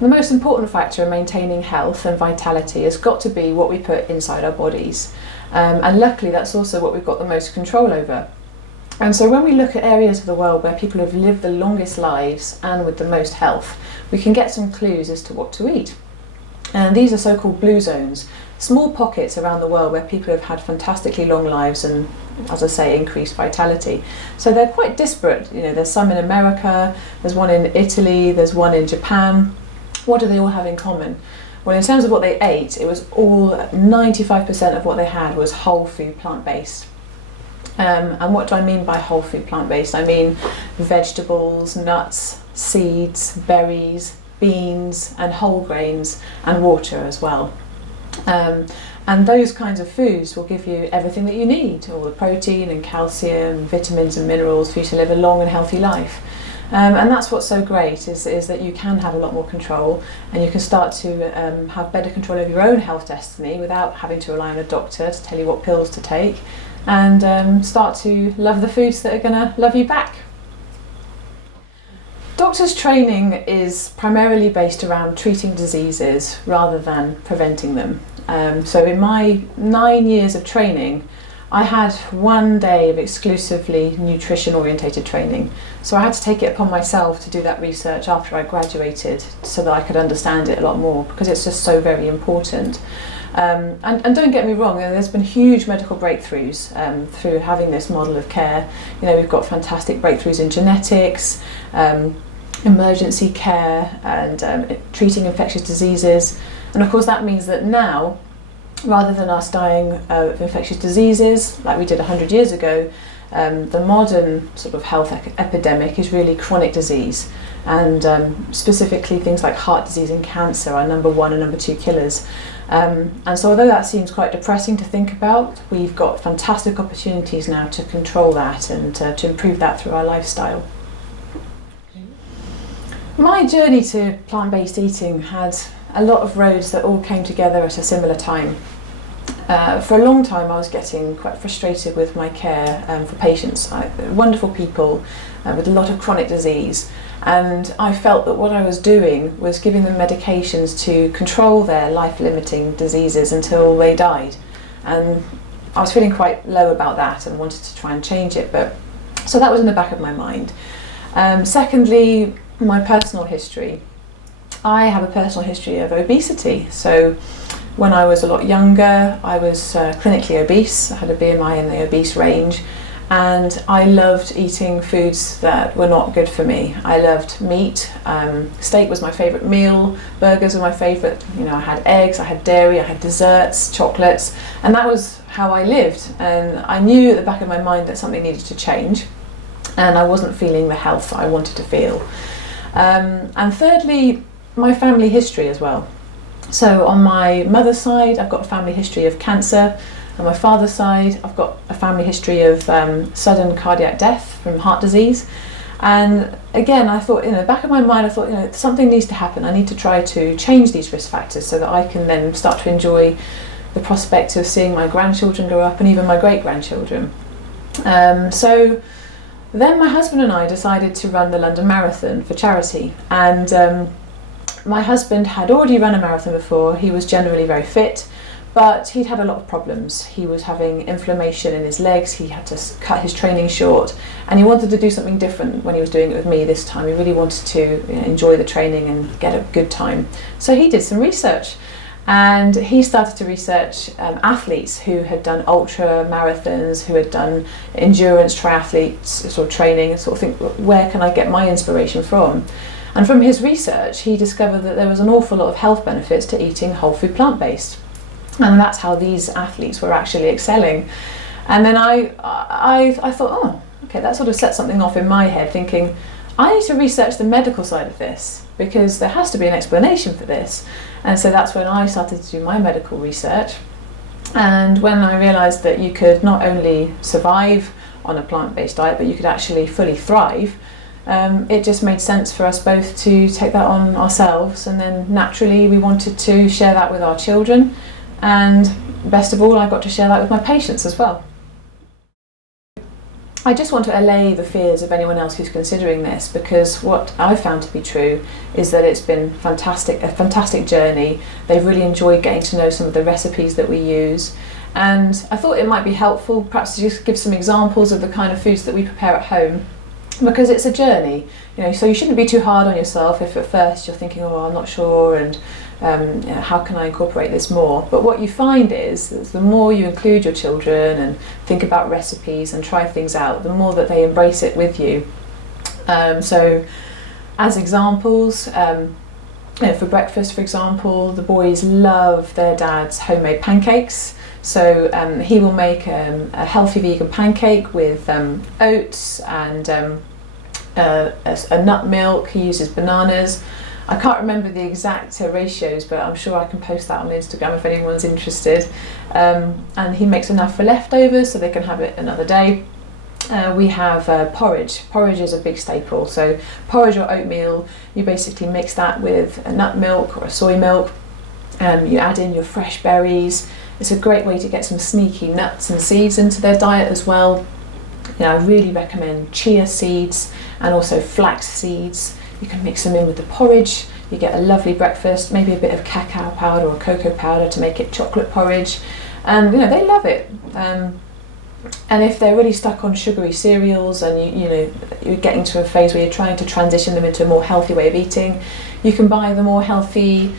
the most important factor in maintaining health and vitality has got to be what we put inside our bodies. And luckily that's also what we've got the most control over. And so when we look at areas of the world where people have lived the longest lives and with the most health, we can get some clues as to what to eat. And these are so-called blue zones, small pockets around the world where people have had fantastically long lives and, as I say, increased vitality. So they're quite disparate. You know, there's some in America, there's one in Italy, there's one in Japan. What do they all have in common? Well, in terms of what they ate, it was all 95% of what they had was whole food plant-based. And what do I mean by whole food plant-based? I mean vegetables, nuts, seeds, berries, beans and whole grains and water as well. And those kinds of foods will give you everything that you need, all the protein and calcium, vitamins and minerals for you to live a long and healthy life. And that's what's so great is that you can have a lot more control, and you can start to have better control over your own health destiny without having to rely on a doctor to tell you what pills to take, and start to love the foods that are going to love you back. Doctors' training is primarily based around treating diseases rather than preventing them. So in my 9 years of training, I had 1 day of exclusively nutrition orientated training. So I had to take it upon myself to do that research after I graduated so that I could understand it a lot more, because it's just so very important. And don't get me wrong, there's been huge medical breakthroughs through having this model of care. You know, we've got fantastic breakthroughs in genetics, emergency care and treating infectious diseases. And of course that means that now, rather than us dying of infectious diseases like we did 100 years ago, the modern sort of health epidemic is really chronic disease, and specifically things like heart disease and cancer are number 1 and number 2 killers. And so although that seems quite depressing to think about, we've got fantastic opportunities now to control that and to improve that through our lifestyle. My journey to plant-based eating had a lot of roads that all came together at a similar time. For a long time I was getting quite frustrated with my care for patients, wonderful people with a lot of chronic disease, and I felt that what I was doing was giving them medications to control their life-limiting diseases until they died. And I was feeling quite low about that and wanted to try and change it, but so that was in the back of my mind. Secondly, my personal history. I have a personal history of obesity. So when I was a lot younger, I was clinically obese. I had a BMI in the obese range, and I loved eating foods that were not good for me. I loved meat. Steak was my favourite meal. Burgers were my favourite. You know, I had eggs, I had dairy, I had desserts, chocolates, and that was how I lived. And I knew at the back of my mind that something needed to change, and I wasn't feeling the health that I wanted to feel. And thirdly, my family history as well. So on my mother's side, I've got a family history of cancer. On my father's side, I've got a family history of sudden cardiac death from heart disease. And again, I thought, in the back of my mind, I thought, you know, something needs to happen. I need to try to change these risk factors so that I can then start to enjoy the prospect of seeing my grandchildren grow up and even my great-grandchildren. So then my husband and I decided to run the London Marathon for charity, and my husband had already run a marathon before. He was generally very fit, but he'd had a lot of problems. He was having inflammation in his legs, he had to cut his training short, and he wanted to do something different when he was doing it with me this time. He really wanted to, you know, enjoy the training and get a good time. So he did some research, and he started to research athletes who had done ultra marathons, who had done endurance triathletes sort of training, and sort of think, where can I get my inspiration from? And from his research, he discovered that there was an awful lot of health benefits to eating whole food plant-based. And that's how these athletes were actually excelling. And then I thought, oh, okay, that sort of set something off in my head, thinking, I need to research the medical side of this, because there has to be an explanation for this. And so that's when I started to do my medical research. And when I realised that you could not only survive on a plant-based diet, but you could actually fully thrive, it just made sense for us both to take that on ourselves, and then naturally we wanted to share that with our children, and best of all, I got to share that with my patients as well. I just want to allay the fears of anyone else who's considering this, because what I've found to be true is that it's been fantastic, a fantastic journey. They've really enjoyed getting to know some of the recipes that we use, and I thought it might be helpful perhaps to just give some examples of the kind of foods that we prepare at home, because it's a journey, so you shouldn't be too hard on yourself if at first you're thinking, oh, I'm not sure, and how can I incorporate this more? But what you find is the more you include your children and think about recipes and try things out, the more that they embrace it with you. So as examples, for breakfast, for example, the boys love their dad's homemade pancakes. So he will make a healthy vegan pancake with oats and a nut milk. He uses bananas. I can't remember the exact ratios, but I'm sure I can post that on Instagram if anyone's interested. And he makes enough for leftovers so they can have it another day. We have porridge. Porridge is a big staple. So porridge or oatmeal, you basically mix that with a nut milk or a soy milk. You add in your fresh berries. It's a great way to get some sneaky nuts and seeds into their diet as well. I really recommend chia seeds and also flax seeds. You can mix them in with the porridge. You get a lovely breakfast, maybe a bit of cacao powder or cocoa powder to make it chocolate porridge. And they love it. And if they're really stuck on sugary cereals and you're getting to a phase where you're trying to transition them into a more healthy way of eating, you can buy the more healthy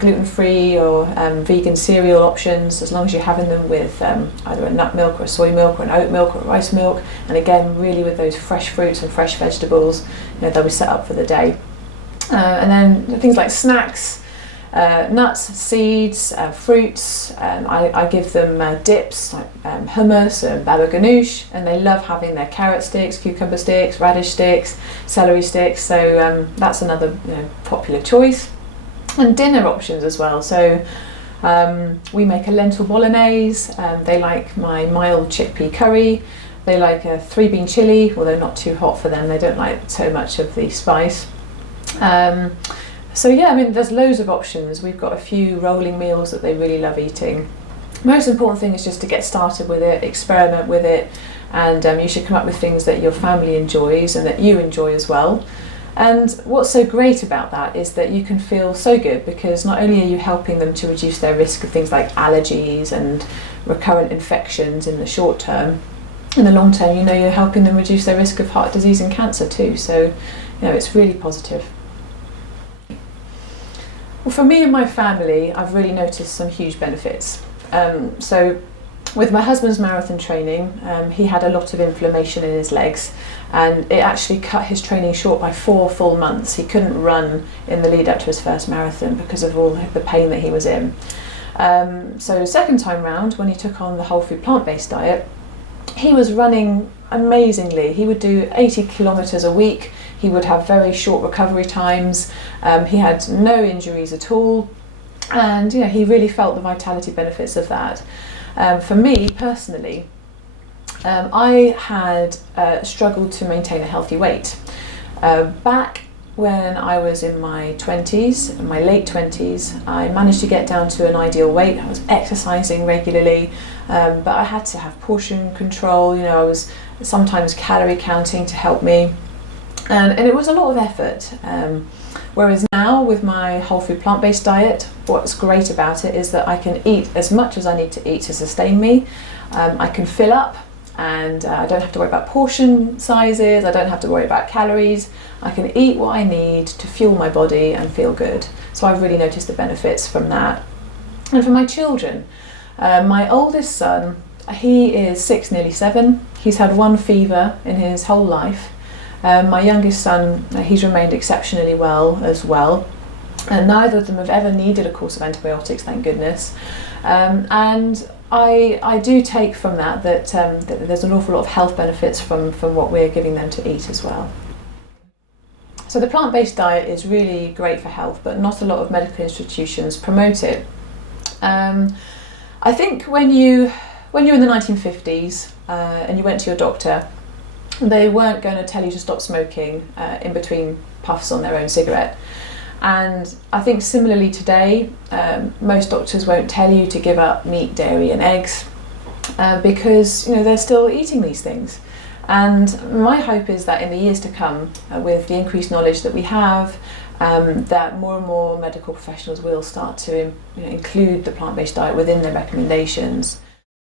gluten-free or vegan cereal options, as long as you're having them with either a nut milk or a soy milk or an oat milk or a rice milk, and again really with those fresh fruits and fresh vegetables, they'll be set up for the day. And then things like snacks, nuts, seeds, fruits, I give them dips like hummus and baba ganoush, and they love having their carrot sticks, cucumber sticks, radish sticks, celery sticks, so that's another popular choice. And dinner options as well. So we make a lentil bolognese. They like my mild chickpea curry. They like a 3-bean chili, although not too hot for them. They don't like so much of the spice. So yeah, there's loads of options. We've got a few rolling meals that they really love eating. Most important thing is just to get started with it, experiment with it, and you should come up with things that your family enjoys and that you enjoy as well. And what's so great about that is that you can feel so good, because not only are you helping them to reduce their risk of things like allergies and recurrent infections in the short term, in the long term, you're helping them reduce their risk of heart disease and cancer too. So, it's really positive. Well, for me and my family, I've really noticed some huge benefits. So with my husband's marathon training, he had a lot of inflammation in his legs, and it actually cut his training short by 4 full months. He couldn't run in the lead up to his first marathon because of all the pain that he was in. So second time round, when he took on the whole food plant-based diet, he was running amazingly. He would do 80 kilometres a week. He would have very short recovery times. He had no injuries at all, and he really felt the vitality benefits of that. For me personally, I had struggled to maintain a healthy weight. Back when I was in my 20s, my late 20s, I managed to get down to an ideal weight. I was exercising regularly, but I had to have portion control. I was sometimes calorie counting to help me, and it was a lot of effort. Whereas now with my whole food plant-based diet, what's great about it is that I can eat as much as I need to eat to sustain me. I can fill up, and I don't have to worry about portion sizes. I don't have to worry about calories. I can eat what I need to fuel my body and feel good. So I've really noticed the benefits from that. And for my children, my oldest son, he is 6, nearly 7. He's had 1 fever in his whole life. My youngest son, he's remained exceptionally well as well. And neither of them have ever needed a course of antibiotics, thank goodness. And I do take from that there's an awful lot of health benefits from what we're giving them to eat as well. So the plant-based diet is really great for health, but not a lot of medical institutions promote it. I think when you were in the 1950s and you went to your doctor, they weren't going to tell you to stop smoking in between puffs on their own cigarette. And I think similarly today, most doctors won't tell you to give up meat, dairy and eggs because they're still eating these things. And my hope is that in the years to come, with the increased knowledge that we have, that more and more medical professionals will start to include the plant-based diet within their recommendations.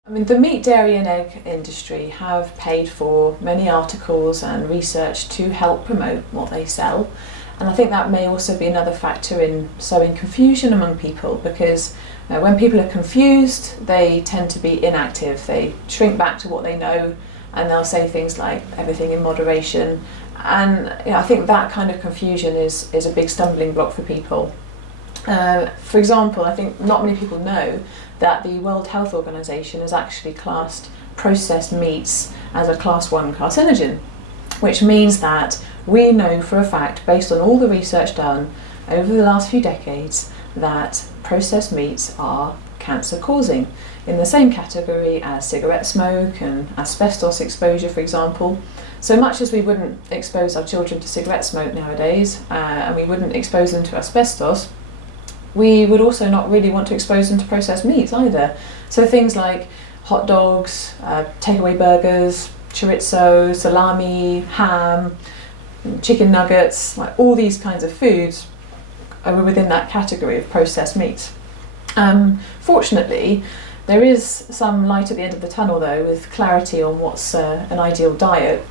I mean, the meat, dairy and egg industry have paid for many articles and research to help promote what they sell. And I think that may also be another factor in sowing confusion among people, because when people are confused, they tend to be inactive. They shrink back to what they know, and they'll say things like everything in moderation. And I think that kind of confusion is a big stumbling block for people. For example, I think not many people know that the World Health Organization has actually classed processed meats as a class 1 carcinogen, which means that we know for a fact, based on all the research done over the last few decades, that processed meats are cancer causing, in the same category as cigarette smoke and asbestos exposure, for example. So much as we wouldn't expose our children to cigarette smoke nowadays, and we wouldn't expose them to asbestos, we would also not really want to expose them to processed meats either. So things like hot dogs, takeaway burgers, chorizo, salami, ham, chicken nuggets, like all these kinds of foods are within that category of processed meats. Fortunately, there is some light at the end of the tunnel though, with clarity on what's an ideal diet.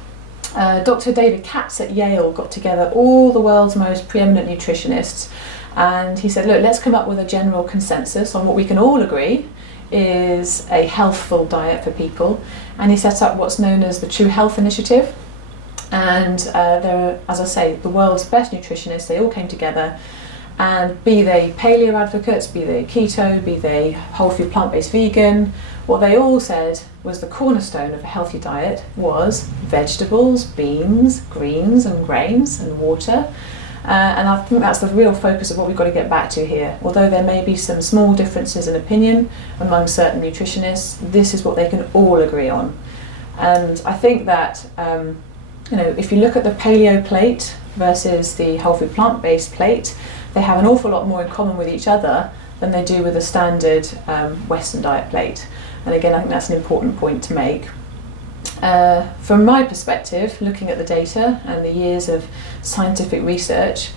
Dr. David Katz at Yale got together all the world's most preeminent nutritionists, and he said, look, let's come up with a general consensus on what we can all agree is a healthful diet for people. And he set up what's known as the True Health Initiative. And there are, as I say, the world's best nutritionists. They all came together, and be they paleo advocates, be they keto, be they whole food plant-based vegan, what they all said was the cornerstone of a healthy diet was vegetables, beans, greens and grains and water. And I think that's the real focus of what we've got to get back to here. Although there may be some small differences in opinion among certain nutritionists, this is what they can all agree on. And I think that if you look at the paleo plate versus the whole food plant-based plate, they have an awful lot more in common with each other than they do with a standard Western diet plate. And again, I think that's an important point to make. From my perspective, looking at the data and the years of scientific research,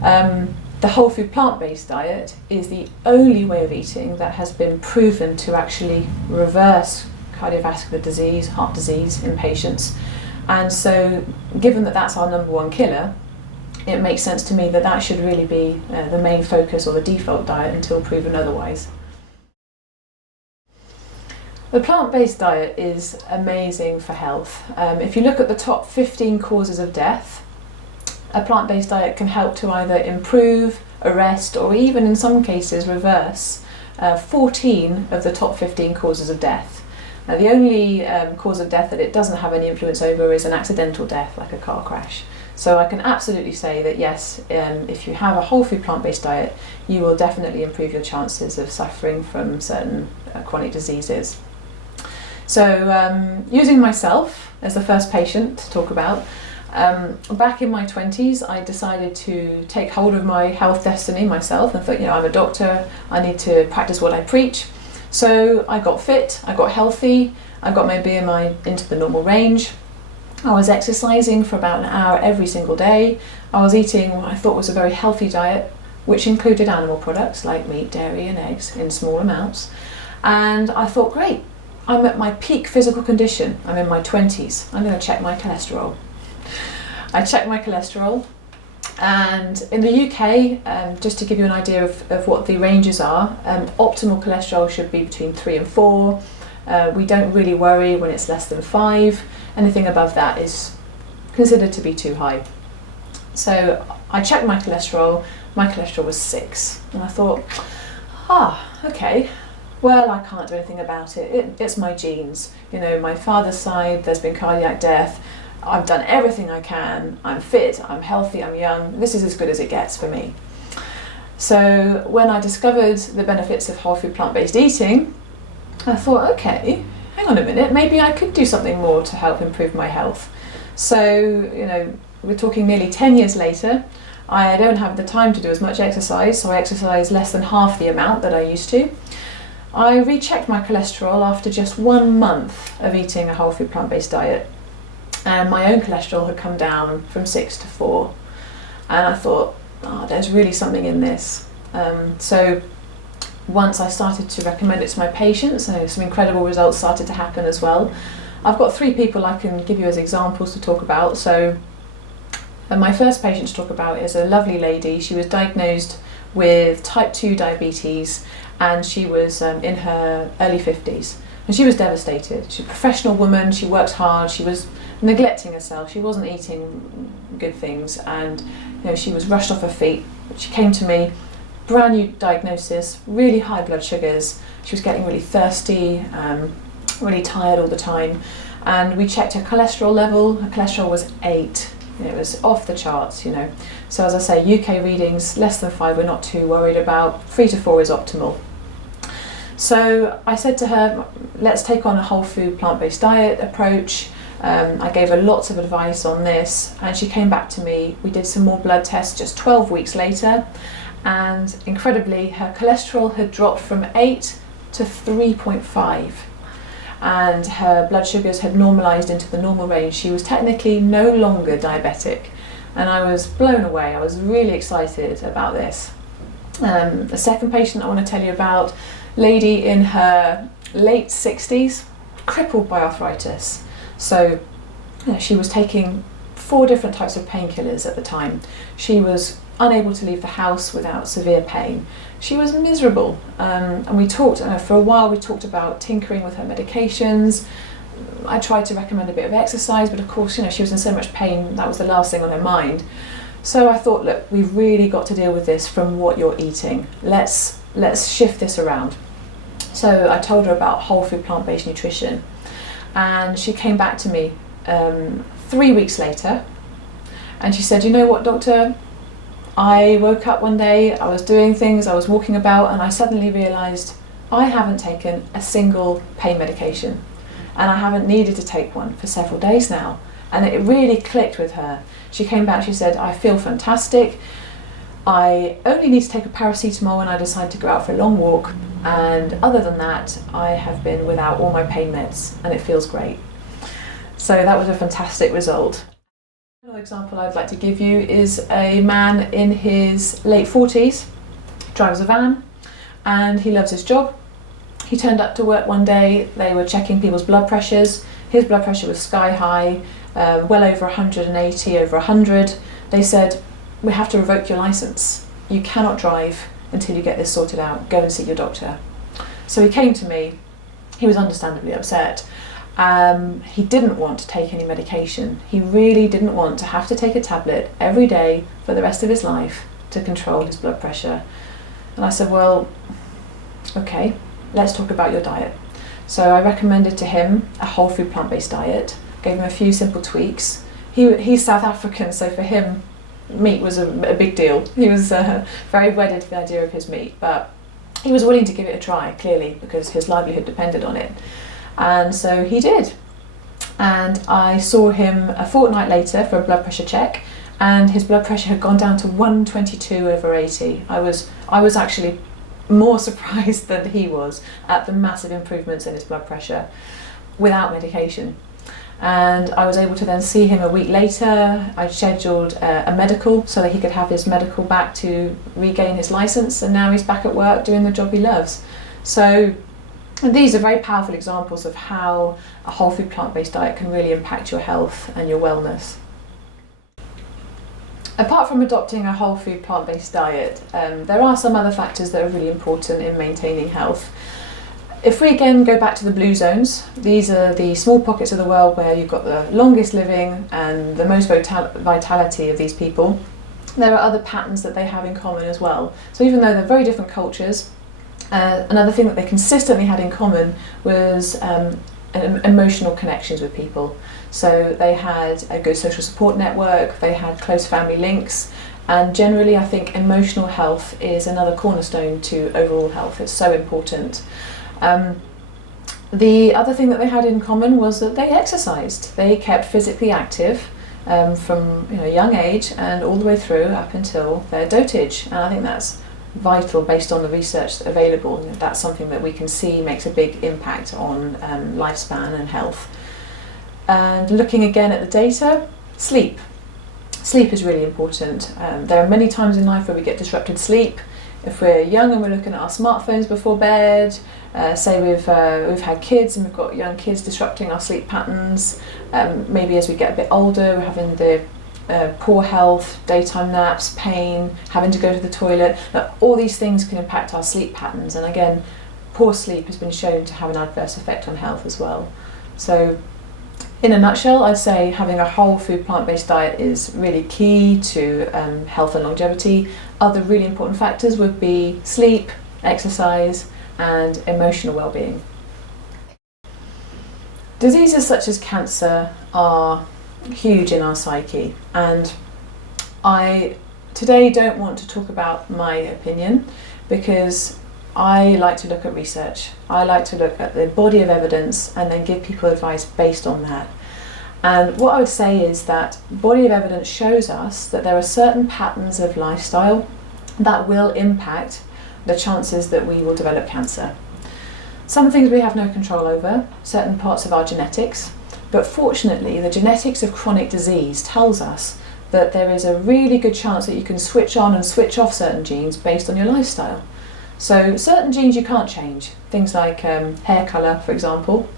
the whole food plant-based diet is the only way of eating that has been proven to actually reverse cardiovascular disease, heart disease in patients. And so, given that that's our #1 killer, it makes sense to me that that should really be the main focus or the default diet until proven otherwise. The plant-based diet is amazing for health. If you look at the top 15 causes of death, a plant-based diet can help to either improve, arrest, or even in some cases reverse 14 of the top 15 causes of death. Now, the only cause of death that it doesn't have any influence over is an accidental death, like a car crash. So I can absolutely say that yes, if you have a whole food plant-based diet, you will definitely improve your chances of suffering from certain chronic diseases. So using myself as the first patient to talk about, back in my 20s I decided to take hold of my health destiny myself and thought, I'm a doctor, I need to practice what I preach. So I got fit, I got healthy, I got my BMI into the normal range. I was exercising for about an hour every single day. I was eating what I thought was a very healthy diet, which included animal products like meat, dairy and eggs in small amounts. And I thought, great, I'm at my peak physical condition. I'm in my 20s. I'm going to check my cholesterol. I checked my cholesterol, and in the UK, just to give you an idea of what the ranges are, optimal cholesterol should be between 3 and 4. We don't really worry when it's less than 5. Anything above that is considered to be too high. So I checked my cholesterol was 6, and I thought, okay, well, I can't do anything about it. It's my genes. My father's side, there's been cardiac death. I've done everything I can. I'm fit, I'm healthy, I'm young. This is as good as it gets for me. So when I discovered the benefits of whole food plant-based eating, I thought, okay, hang on a minute, maybe I could do something more to help improve my health. So, we're talking nearly 10 years later. I don't have the time to do as much exercise, so I exercise less than half the amount that I used to. I rechecked my cholesterol after just 1 month of eating a whole food plant-based diet. and my own cholesterol had come down from 6 to 4, and I thought, oh, there's really something in this. So once I started to recommend it to my patients, some incredible results started to happen as well. I've got 3 people I can give you as examples to talk about. So my first patient to talk about is a lovely lady. She was diagnosed with type 2 diabetes, and she was in her early 50s, and she was devastated. She's a professional woman, she worked hard, she was neglecting herself, she wasn't eating good things, and she was rushed off her feet. She came to me, brand new diagnosis, really high blood sugars, she was getting really thirsty, really tired all the time, and we checked her cholesterol level. Her cholesterol was 8. It was off the charts, So as I say, UK readings, less than 5 we're not too worried about, 3 to 4 is optimal. So I said to her, let's take on a whole food plant-based diet approach. I gave her lots of advice on this, and she came back to me. We did some more blood tests just 12 weeks later, and incredibly her cholesterol had dropped from 8 to 3.5. and her blood sugars had normalised into the normal range. She was technically no longer diabetic, and I was blown away. I was really excited about this. The second patient I want to tell you about, lady in her late 60s, crippled by arthritis. So she was taking 4 different types of painkillers at the time. She was unable to leave the house without severe pain. She was miserable, and we talked, for a while we talked about tinkering with her medications. I tried to recommend a bit of exercise, but of course, she was in so much pain, that was the last thing on her mind. So I thought, look, we've really got to deal with this from what you're eating. Let's shift this around. So I told her about whole food plant-based nutrition, and she came back to me 3 weeks later, and she said, you know what, doctor, I woke up one day, I was doing things, I was walking about, and I suddenly realised I haven't taken a single pain medication, and I haven't needed to take one for several days now. And it really clicked with her. She came back, she said, I feel fantastic. I only need to take a paracetamol when I decide to go out for a long walk, and other than that, I have been without all my pain meds, and it feels great. So that was a fantastic result. Another example I'd like to give you is a man in his late 40s, drives a van, and he loves his job. He turned up to work one day, they were checking people's blood pressures. His blood pressure was sky high, well over 180, over 100. They said, we have to revoke your licence. You cannot drive until you get this sorted out. Go and see your doctor. So he came to me. He was understandably upset. He didn't want to take any medication. He really didn't want to have to take a tablet every day for the rest of his life to control his blood pressure. And I said, well, okay, let's talk about your diet. So I recommended to him a whole food plant-based diet, gave him a few simple tweaks. He's South African, so for him, meat was a big deal. He was very wedded to the idea of his meat, but he was willing to give it a try, clearly, because his livelihood depended on it. And so he did. And I saw him a fortnight later for a blood pressure check, and his blood pressure had gone down to 122/80. I was actually more surprised than he was at the massive improvements in his blood pressure without medication. And I was able to then see him a week later. I scheduled a medical so that he could have his medical back to regain his license, and now he's back at work doing the job he loves. So these are very powerful examples of how a whole food plant-based diet can really impact your health and your wellness. Apart from adopting a whole food plant-based diet, there are some other factors that are really important in maintaining health. If we again go back to the blue zones, these are the small pockets of the world where you've got the longest living and the most vitality of these people. There are other patterns that they have in common as well. So even though they're very different cultures, another thing that they consistently had in common was emotional connections with people. So they had a good social support network, they had close family links, and generally I think emotional health is another cornerstone to overall health. It's so important. The other thing that they had in common was that they exercised. They kept physically active from a young age and all the way through up until their dotage. And I think that's vital based on the research available. That's something that we can see makes a big impact on lifespan and health. And looking again at the data, sleep. Sleep is really important. There are many times in life where we get disrupted sleep. If we're young and we're looking at our smartphones before bed, say we've had kids and we've got young kids disrupting our sleep patterns, maybe as we get a bit older we're having the poor health, daytime naps, pain, having to go to the toilet. Now, all these things can impact our sleep patterns, and again, poor sleep has been shown to have an adverse effect on health as well. So in a nutshell, I'd say having a whole food plant-based diet is really key to health and longevity. Other really important factors would be sleep, exercise, and emotional well-being. Diseases such as cancer are huge in our psyche, and I today don't want to talk about my opinion, because I like to look at research. I like to look at the body of evidence and then give people advice based on that. And what I would say is that body of evidence shows us that there are certain patterns of lifestyle that will impact the chances that we will develop cancer. Some things we have no control over, certain parts of our genetics, but fortunately the genetics of chronic disease tells us that there is a really good chance that you can switch on and switch off certain genes based on your lifestyle. So certain genes you can't change, things like hair colour, for example,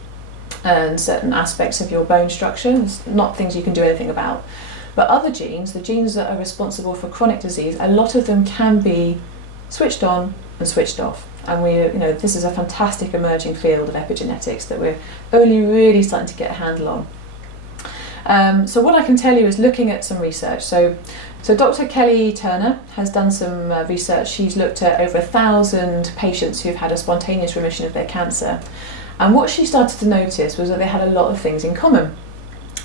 and certain aspects of your bone structure, it's not things you can do anything about. But other genes, the genes that are responsible for chronic disease, a lot of them can be switched on and switched off. And this is a fantastic emerging field of epigenetics that we're only really starting to get a handle on. So what I can tell you is looking at some research. So Dr. Kelly Turner has done some research. She's looked at over 1,000 patients who've had a spontaneous remission of their cancer. And what she started to notice was that they had a lot of things in common.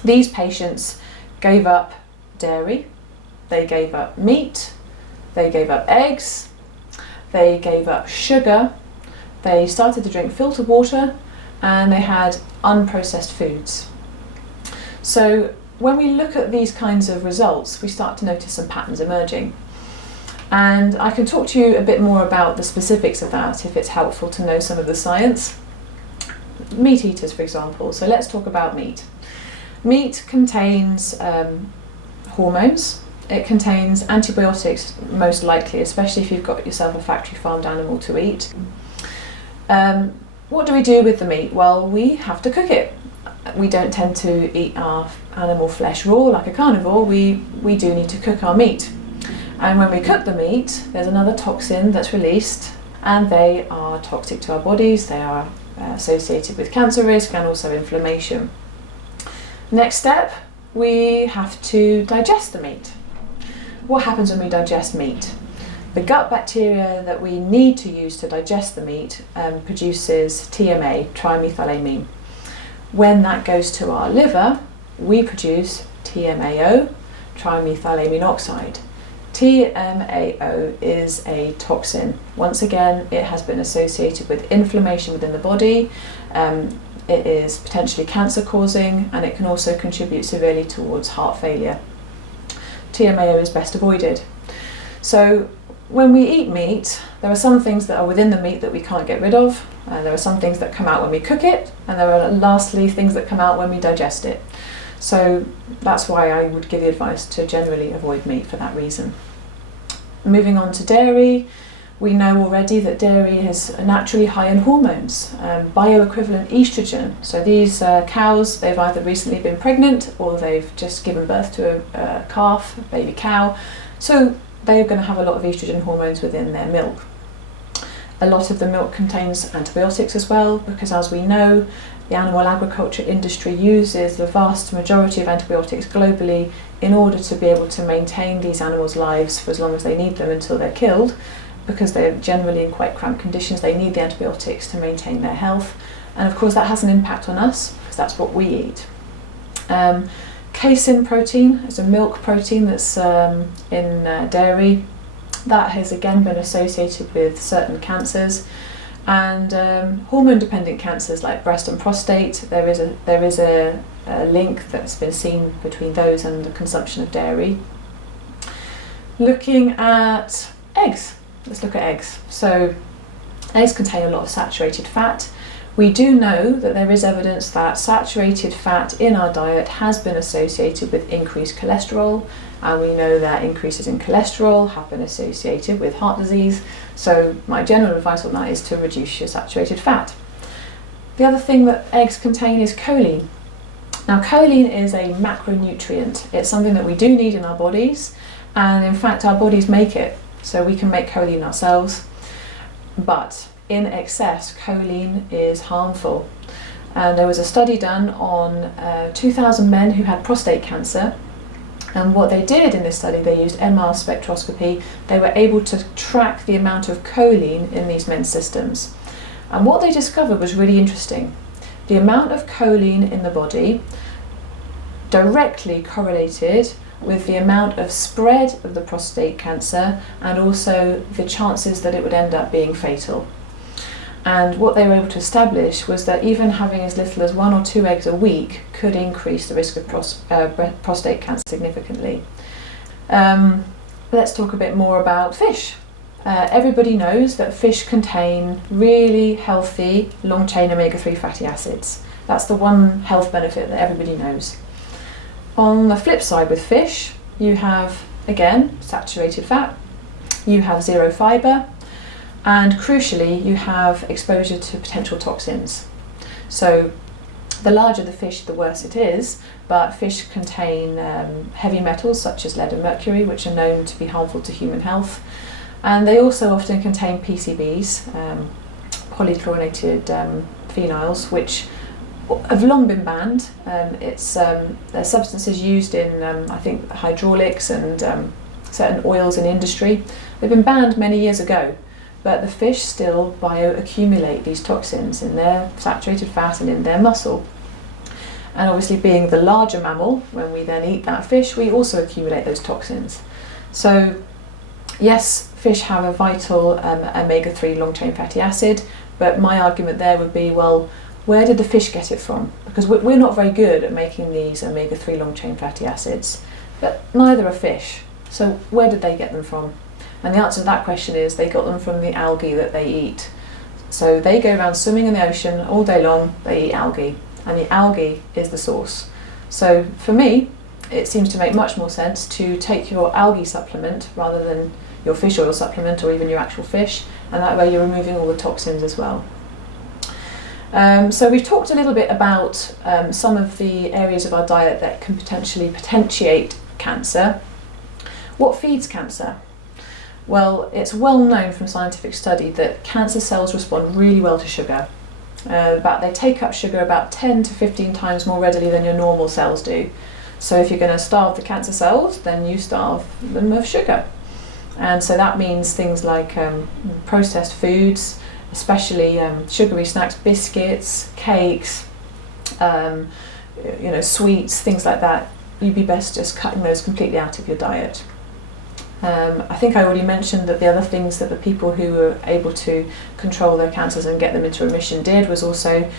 These patients gave up dairy, they gave up meat, they gave up eggs, they gave up sugar, they started to drink filtered water, and they had unprocessed foods. So when we look at these kinds of results, we start to notice some patterns emerging. And I can talk to you a bit more about the specifics of that if it's helpful to know some of the science. Meat eaters, for example. So let's talk about meat. Meat contains hormones. It contains antibiotics, most likely, especially if you've got yourself a factory farmed animal to eat. What do we do with the meat? Well, we have to cook it. We don't tend to eat our animal flesh raw like a carnivore. We do need to cook our meat. And when we cook the meat, there's another toxin that's released, and they are toxic to our bodies. They are associated with cancer risk and also inflammation. Next step, we have to digest the meat. What happens when we digest meat? The gut bacteria that we need to use to digest the meat produces TMA, trimethylamine. When that goes to our liver, we produce TMAO, trimethylamine oxide. TMAO is a toxin. Once again, it has been associated with inflammation within the body. It is potentially cancer causing, and it can also contribute severely towards heart failure. TMAO is best avoided. So when we eat meat, there are some things that are within the meat that we can't get rid of. There are some things that come out when we cook it, and there are lastly things that come out when we digest it. So that's why I would give the advice to generally avoid meat for that reason. Moving on to dairy, we know already that dairy is naturally high in hormones, bioequivalent estrogen. So these cows, they've either recently been pregnant or they've just given birth to a calf, a baby cow. So they're going to have a lot of estrogen hormones within their milk. A lot of the milk contains antibiotics as well, because as we know, the animal agriculture industry uses the vast majority of antibiotics globally in order to be able to maintain these animals' lives for as long as they need them until they're killed, because they're generally in quite cramped conditions. They need the antibiotics to maintain their health. And of course that has an impact on us, because that's what we eat. Casein protein is a milk protein that's in dairy. That has again been associated with certain cancers, and hormone-dependent cancers like breast and prostate. There is a link that's been seen between those and the consumption of dairy. Looking at eggs, let's look at eggs. So eggs contain a lot of saturated fat, We do know that there is evidence that saturated fat in our diet has been associated with increased cholesterol, and we know that increases in cholesterol have been associated with heart disease. So my general advice on that is to reduce your saturated fat. The other thing that eggs contain is choline. Now, choline is a macronutrient. It's something that we do need in our bodies, and in fact our bodies make it, so we can make choline ourselves. But in excess, choline is harmful. And there was a study done on 2,000 men who had prostate cancer, and what they did in this study, they used MR spectroscopy. They were able to track the amount of choline in these men's systems. And what they discovered was really interesting. The amount of choline in the body directly correlated with the amount of spread of the prostate cancer and also the chances that it would end up being fatal. And what they were able to establish was that even having as little as 1 or 2 eggs a week could increase the risk of prostate cancer significantly. Let's talk a bit more about fish. Everybody knows that fish contain really healthy long-chain omega-3 fatty acids. That's the one health benefit that everybody knows. On the flip side with fish, you have, again, saturated fat, you have zero fibre, and crucially, you have exposure to potential toxins. So the larger the fish, the worse it is, but fish contain heavy metals such as lead and mercury, which are known to be harmful to human health. And they also often contain PCBs, polychlorinated phenols, which have long been banned. They're substances used in, I think, hydraulics and certain oils in industry. They've been banned many years ago, but the fish still bioaccumulate these toxins in their saturated fat and in their muscle. And obviously, being the larger mammal, when we then eat that fish, we also accumulate those toxins. So yes, fish have a vital omega-3 long-chain fatty acid, but my argument there would be, well, where did the fish get it from? Because we're not very good at making these omega-3 long-chain fatty acids, but neither are fish. So where did they get them from? And the answer to that question is they got them from the algae that they eat. So they go around swimming in the ocean all day long, they eat algae, and the algae is the source. So for me, it seems to make much more sense to take your algae supplement rather than your fish oil supplement or even your actual fish, and that way you're removing all the toxins as well. So we've talked a little bit about some of the areas of our diet that can potentially potentiate cancer. What feeds cancer? Well, it's well known from scientific study that cancer cells respond really well to sugar. They take up sugar about 10 to 15 times more readily than your normal cells do. So if you're going to starve the cancer cells, then you starve them of sugar. And so that means things like processed foods, especially sugary snacks, biscuits, cakes, sweets, things like that. You'd be best just cutting those completely out of your diet. I think I already mentioned that the other things that the people who were able to control their cancers and get them into remission did was also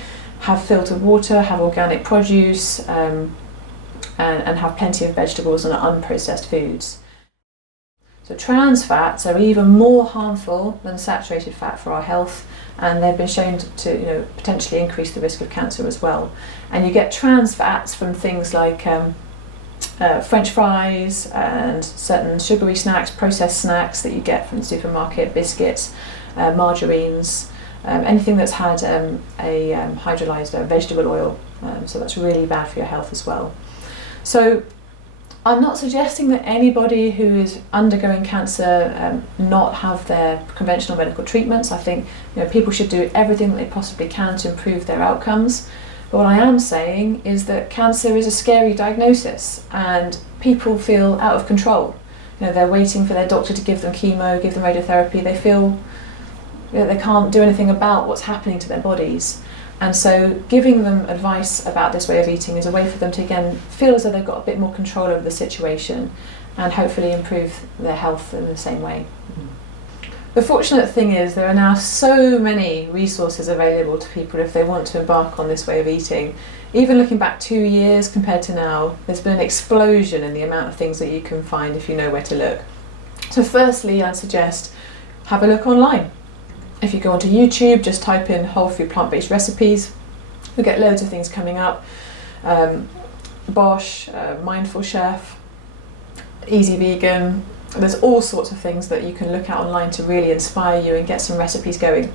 have filtered water, have organic produce, and have plenty of vegetables and unprocessed foods. So trans fats are even more harmful than saturated fat for our health, and they've been shown to potentially increase the risk of cancer as well. And you get trans fats from things like French fries and certain sugary snacks, processed snacks that you get from the supermarket, biscuits, margarines, anything that's had a hydrolyzed vegetable oil. So that's really bad for your health as well. So I'm not suggesting that anybody who is undergoing cancer not have their conventional medical treatments. I think people should do everything that they possibly can to improve their outcomes. But what I am saying is that cancer is a scary diagnosis and people feel out of control. They're waiting for their doctor to give them chemo, give them radiotherapy. They feel they can't do anything about what's happening to their bodies. And so giving them advice about this way of eating is a way for them to again feel as though they've got a bit more control over the situation and hopefully improve their health in the same way. The fortunate thing is there are now so many resources available to people if they want to embark on this way of eating. Even looking back 2 years compared to now, there's been an explosion in the amount of things that you can find if you know where to look. So firstly, I'd suggest have a look online. If you go onto YouTube, just type in whole food plant-based recipes, you'll get loads of things coming up. Bosch, Mindful Chef, Easy Vegan. There's all sorts of things that you can look at online to really inspire you and get some recipes going.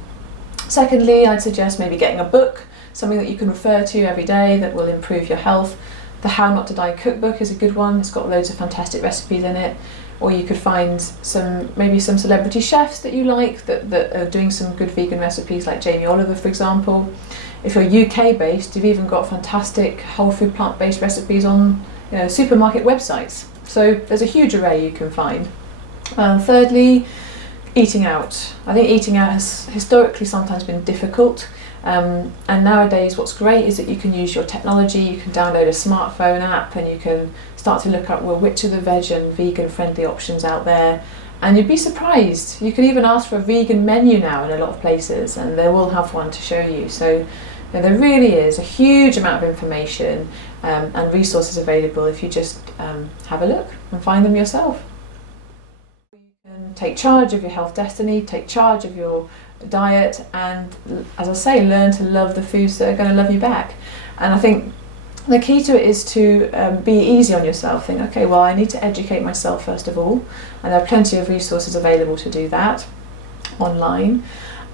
Secondly, I'd suggest maybe getting a book, something that you can refer to every day that will improve your health. The How Not to Die cookbook is a good one. It's got loads of fantastic recipes in it. Or you could find maybe some celebrity chefs that you like that are doing some good vegan recipes, like Jamie Oliver, for example. If you're UK based, you've even got fantastic whole food plant-based recipes on supermarket websites. So there's a huge array you can find. Thirdly, eating out. I think eating out has historically sometimes been difficult. And nowadays what's great is that you can use your technology, you can download a smartphone app and you can start to look up, well, which are the veg and vegan friendly options out there, and you'd be surprised. You can even ask for a vegan menu now in a lot of places and they will have one to show you. So there really is a huge amount of information and resources available if you just have a look and find them yourself. You can take charge of your health destiny, take charge of your diet, and as I say, learn to love the foods that are going to love you back. And I think the key to it is to be easy on yourself. Think, okay, well, I need to educate myself first of all, and there are plenty of resources available to do that online.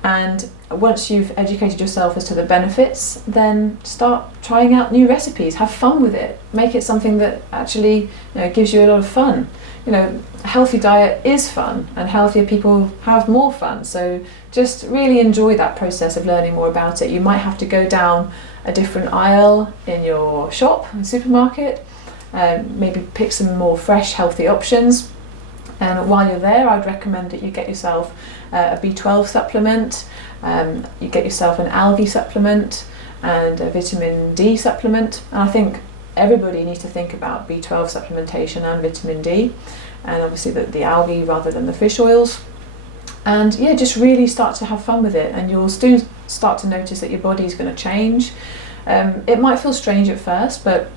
And once you've educated yourself as to the benefits, then start trying out new recipes. Have fun with it. Make it something that actually gives you a lot of fun. A healthy diet is fun, and healthier people have more fun. So just really enjoy that process of learning more about it. You might have to go down a different aisle in your shop and supermarket, maybe pick some more fresh, healthy options. And while you're there, I'd recommend that you get yourself a B12 supplement, you get yourself an algae supplement and a vitamin D supplement. And I think everybody needs to think about B12 supplementation and vitamin D, and obviously the algae rather than the fish oils. And yeah, just really start to have fun with it, and you'll soon start to notice that your body's going to change. It might feel strange at first, but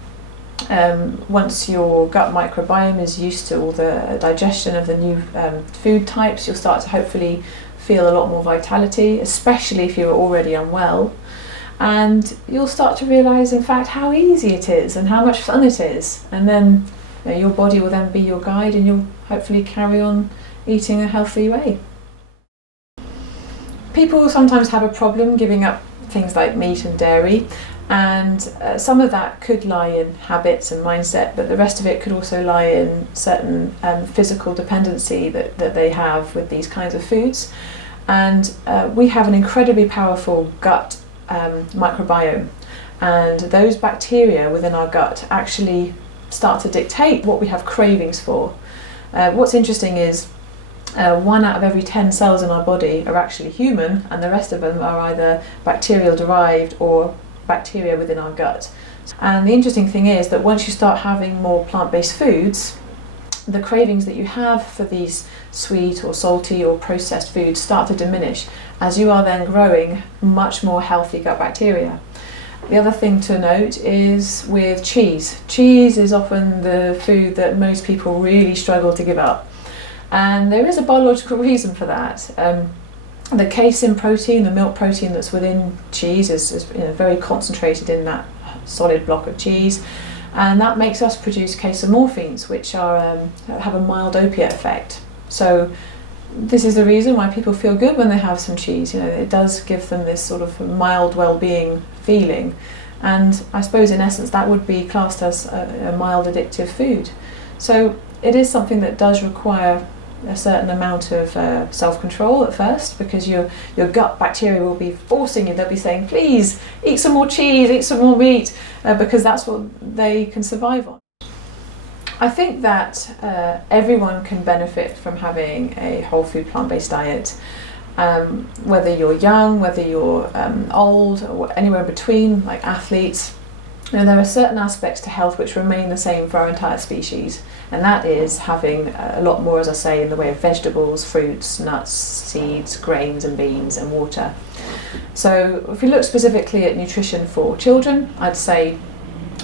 once your gut microbiome is used to all the digestion of the new food types, you'll start to hopefully feel a lot more vitality, especially if you're already unwell. And you'll start to realise, in fact, how easy it is and how much fun it is. And then your body will then be your guide, and you'll hopefully carry on eating a healthy way. People sometimes have a problem giving up things like meat and dairy, and some of that could lie in habits and mindset, but the rest of it could also lie in certain physical dependency that they have with these kinds of foods. And we have an incredibly powerful gut microbiome, and those bacteria within our gut actually start to dictate what we have cravings for. What's interesting is 1 out of every 10 cells in our body are actually human, and the rest of them are either bacterial derived or bacteria within our gut. And the interesting thing is that once you start having more plant-based foods, the cravings that you have for these sweet or salty or processed foods start to diminish, as you are then growing much more healthy gut bacteria. The other thing to note is with cheese. Cheese is often the food that most people really struggle to give up. And there is a biological reason for that. The casein protein, the milk protein that's within cheese, is very concentrated in that solid block of cheese, and that makes us produce casomorphins, which are have a mild opiate effect. So this is the reason why people feel good when they have some cheese. It does give them this sort of mild well-being feeling, and I suppose in essence that would be classed as a mild addictive food. So it is something that does require a certain amount of self-control at first, because your gut bacteria will be forcing you. They'll be saying, please eat some more cheese, eat some more meat, because that's what they can survive on. I think that everyone can benefit from having a whole food plant-based diet, whether you're young, whether you're old, or anywhere in between, like athletes. There are certain aspects to health which remain the same for our entire species, and that is having a lot more, as I say, in the way of vegetables, fruits, nuts, seeds, grains and beans and water. So if we look specifically at nutrition for children, I'd say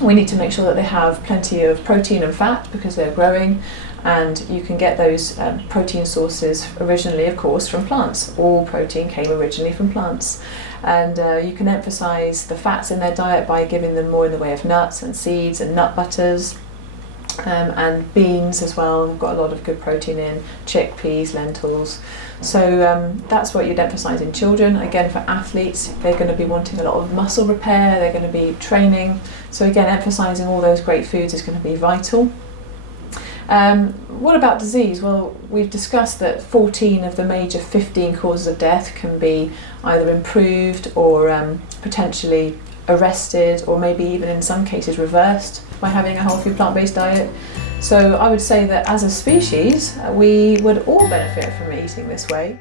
we need to make sure that they have plenty of protein and fat because they're growing, and you can get those protein sources originally, of course, from plants. All protein came originally from plants. And you can emphasise the fats in their diet by giving them more in the way of nuts and seeds and nut butters. And beans as well, we've got a lot of good protein in, chickpeas, lentils. So that's what you'd emphasise in children. Again, for athletes, they're going to be wanting a lot of muscle repair, they're going to be training. So again, emphasising all those great foods is going to be vital. What about disease? Well, we've discussed that 14 of the major 15 causes of death can be either improved or potentially arrested, or maybe even in some cases reversed by having a whole food plant-based diet. So I would say that as a species, we would all benefit from eating this way.